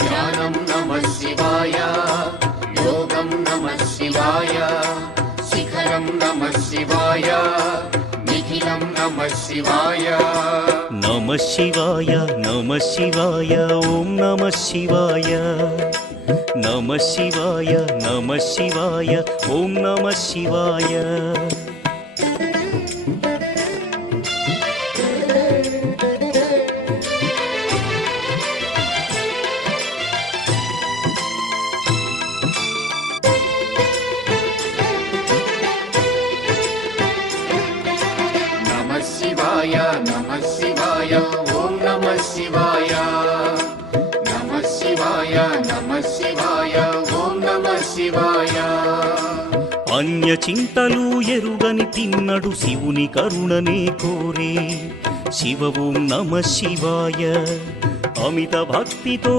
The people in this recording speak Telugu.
ధ్యానం నమః శివాయ, యోగం నమః శివాయ, శిఖరం నమః శివాయ, నిఖిలం నమః శివాయ. నమః శివాయ నమః శివాయ ఓం నమః శివాయ. నమః శివాయ నమః శివాయ ఓం నమః శివాయ. నమః శివాయ నమః శివాయ ఓం నమః శివాయ. నమః శివాయ నమః శివాయ ఓం నమః శివాయ. అన్య చింతలు ఎరుగని తిన్నడు శివుని కరుణనే కోరే. శివ ఓం నమః శివాయ. అమిత భక్తితో